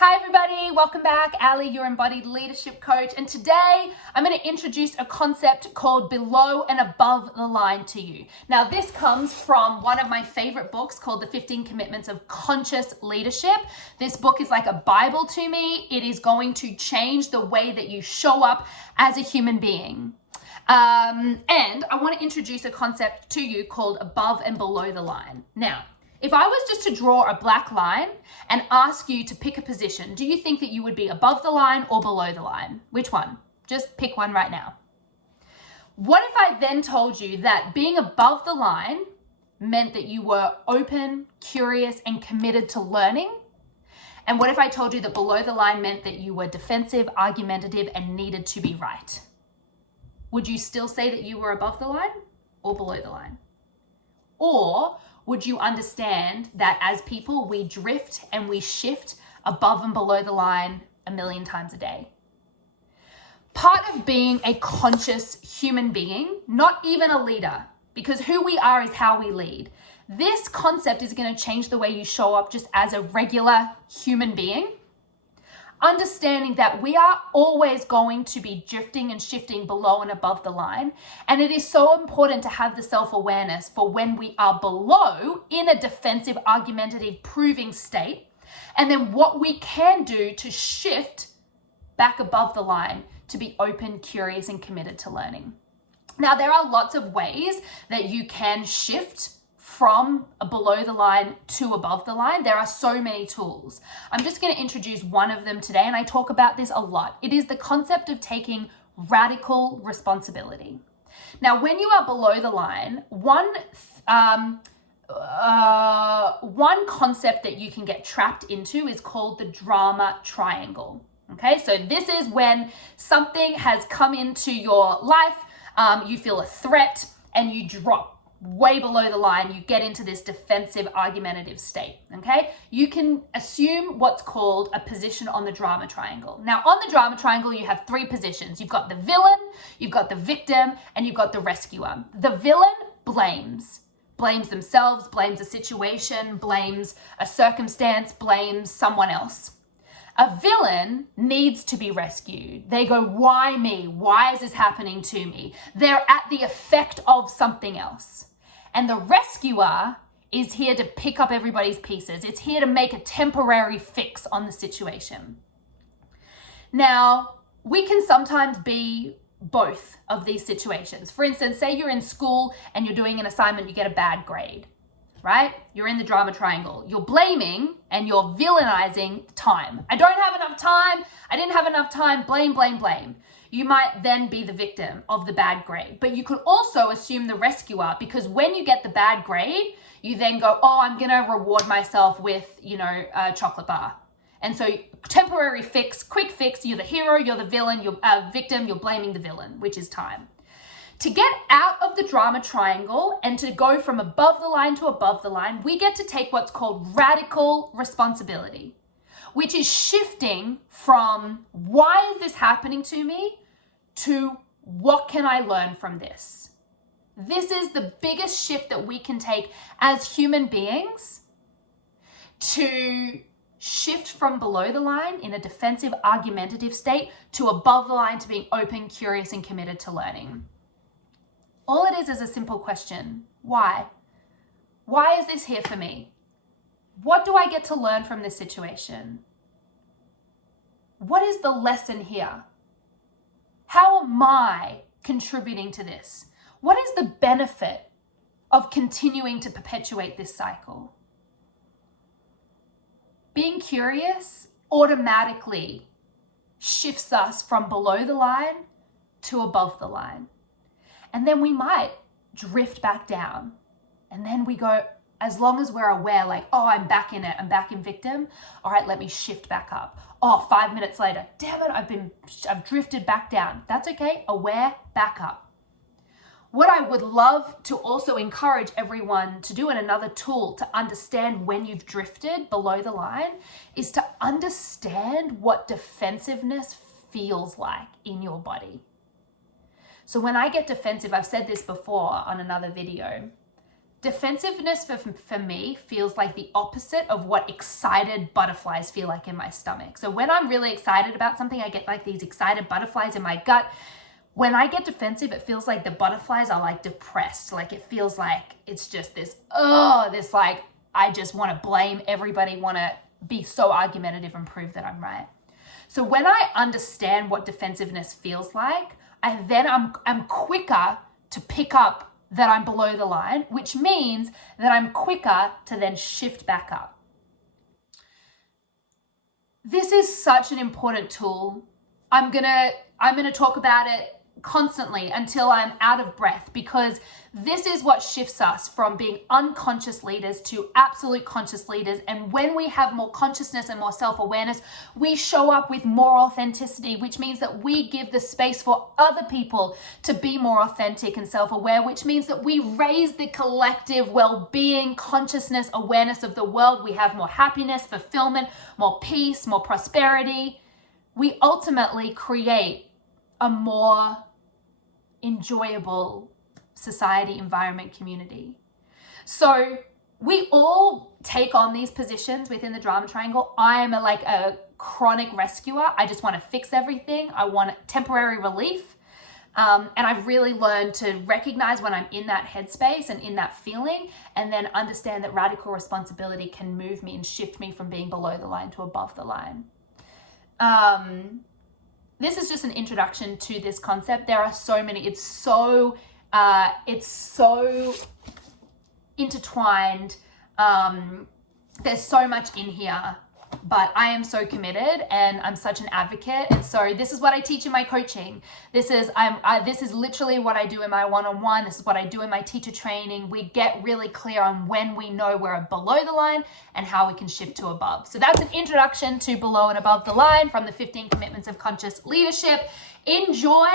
Hi everybody, welcome back. Ali, your embodied leadership coach, and today I'm going to introduce a concept called below and above the line to you. Now this comes from one of my favorite books called The 15 Commitments of Conscious Leadership. This book is like a Bible to me. It is going to change the way that you show up as a human being. And I want to introduce a concept to you called above and below the line. Now, if I was just to draw a black line and ask you to pick a position, do you think that you would be above the line or below the line? Which one? Just pick one right now. What if I then told you that being above the line meant that you were open, curious, and committed to learning? And what if I told you that below the line meant that you were defensive, argumentative, and needed to be right? Would you still say that you were above the line or below the line? Or would you understand that as people, we drift and we shift above and below the line a million times a day? Part of being a conscious human being, not even a leader, because who we are is how we lead. This concept is going to change the way you show up just as a regular human being. Understanding that we are always going to be drifting and shifting below and above the line. And it is so important to have the self-awareness for when we are below in a defensive, argumentative, proving state. And then what we can do to shift back above the line to be open, curious, and committed to learning. Now, there are lots of ways that you can shift from below the line to above the line. There are so many tools. I'm just going to introduce one of them today, and I talk about this a lot. It is the concept of taking radical responsibility. Now, when you are below the line, one concept that you can get trapped into is called the drama triangle. Okay, so this is when something has come into your life, you feel a threat, and you drop way below the line. You get into this defensive, argumentative state, okay? You can assume what's called a position on the drama triangle. Now, on the drama triangle, you have three positions. You've got the villain, you've got the victim, and you've got the rescuer. The villain blames themselves, blames a situation, blames a circumstance, blames someone else. A villain needs to be rescued. They go, why me? Why is this happening to me? They're at the effect of something else. And the rescuer is here to pick up everybody's pieces. It's here to make a temporary fix on the situation. Now, we can sometimes be both of these situations. For instance, say you're in school and you're doing an assignment, you get a bad grade, right? You're in the drama triangle. You're blaming and you're villainizing time. I don't have enough time. I didn't have enough time. Blame, blame, blame. You might then be the victim of the bad grade. But you could also assume the rescuer, because when you get the bad grade, you then go, oh, I'm going to reward myself with, a chocolate bar. And so temporary fix, quick fix, you're the hero, you're the villain, you're a victim, you're blaming the villain, which is time. To get out of the drama triangle and to go from above the line to above the line, we get to take what's called radical responsibility, which is shifting from why is this happening to me to what can I learn from this? This is the biggest shift that we can take as human beings, to shift from below the line in a defensive, argumentative state to above the line to being open, curious, and committed to learning. All it is a simple question. Why? Why is this here for me? What do I get to learn from this situation? What is the lesson here? How am I contributing to this? What is the benefit of continuing to perpetuate this cycle? Being curious automatically shifts us from below the line to above the line. And then we might drift back down. And then we go, as long as we're aware, like, oh, I'm back in it, I'm back in victim. All right, let me shift back up. Oh, 5 minutes later, damn it, I've drifted back down. That's okay, aware, back up. What I would love to also encourage everyone to do, and another tool to understand when you've drifted below the line, is to understand what defensiveness feels like in your body. So when I get defensive, I've said this before on another video, Defensiveness for me feels like the opposite of what excited butterflies feel like in my stomach. So when I'm really excited about something, I get like these excited butterflies in my gut. When I get defensive, it feels like the butterflies are like depressed. Like it feels like it's just this like, I just want to blame everybody, want to be so argumentative and prove that I'm right. So when I understand what defensiveness feels like, I'm quicker to pick up that I'm below the line, which means that I'm quicker to then shift back up. This is such an important tool. I'm gonna talk about it constantly until I'm out of breath, because this is what shifts us from being unconscious leaders to absolute conscious leaders. And when we have more consciousness and more self-awareness, we show up with more authenticity, which means that we give the space for other people to be more authentic and self-aware, which means that we raise the collective well-being, consciousness, awareness of the world. We have more happiness, fulfillment, more peace, more prosperity. We ultimately create a more enjoyable society, environment, community. So we all take on these positions within the drama triangle. I am like a chronic rescuer. I just want to fix everything. I want temporary relief. And I've really learned to recognize when I'm in that headspace and in that feeling, and then understand that radical responsibility can move me and shift me from being below the line to above the line. This is just an introduction to this concept. There are so many, it's so intertwined. There's so much in here, but I am so committed and I'm such an advocate. And so this is what I teach in my coaching. This is literally what I do in my one-on-one. This is what I do in my teacher training. We get really clear on when we know we're below the line and how we can shift to above. So that's an introduction to below and above the line from the 15 Commitments of Conscious Leadership. Enjoy.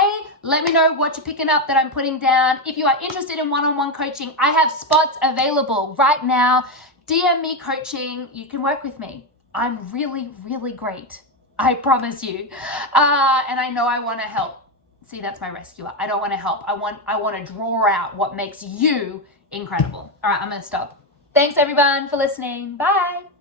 Let me know what you're picking up that I'm putting down. If you are interested in one-on-one coaching, I have spots available right now. DM me coaching. You can work with me. I'm really, really great. I promise you. And I know I want to help. See, that's my rescuer. I don't want to help. I want to draw out what makes you incredible. All right, I'm going to stop. Thanks everyone for listening. Bye.